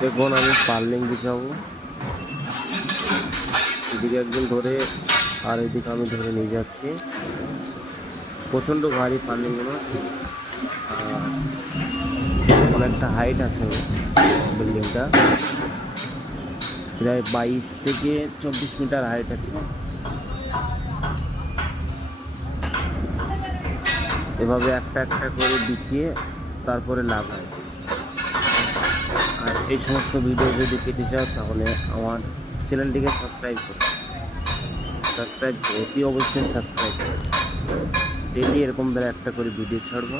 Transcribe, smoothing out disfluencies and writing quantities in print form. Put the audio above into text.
দেখুন আমি পার্লিং বিছাবো, এদিকে একজন ধরে আর এদিকে আমি ধরে নিয়ে যাচ্ছি। প্রচণ্ড ভারী পার্লিংগুলো, আর অনেকটা হাইট আছে বিল্ডিংটা, প্রায় 22 থেকে 24 মিটার হাইট আছে। এভাবে একটা একটা করে বিছিয়ে তারপরে লাগায়। আর এই সমস্ত ভিডিও যদি পেতে চাও তাহলে আমার চ্যানেলটিকে সাবস্ক্রাইব করো, অতি অবশ্যই সাবস্ক্রাইব করো। ডেইলি এরকম ধরে একটা করে ভিডিও ছাড়বো।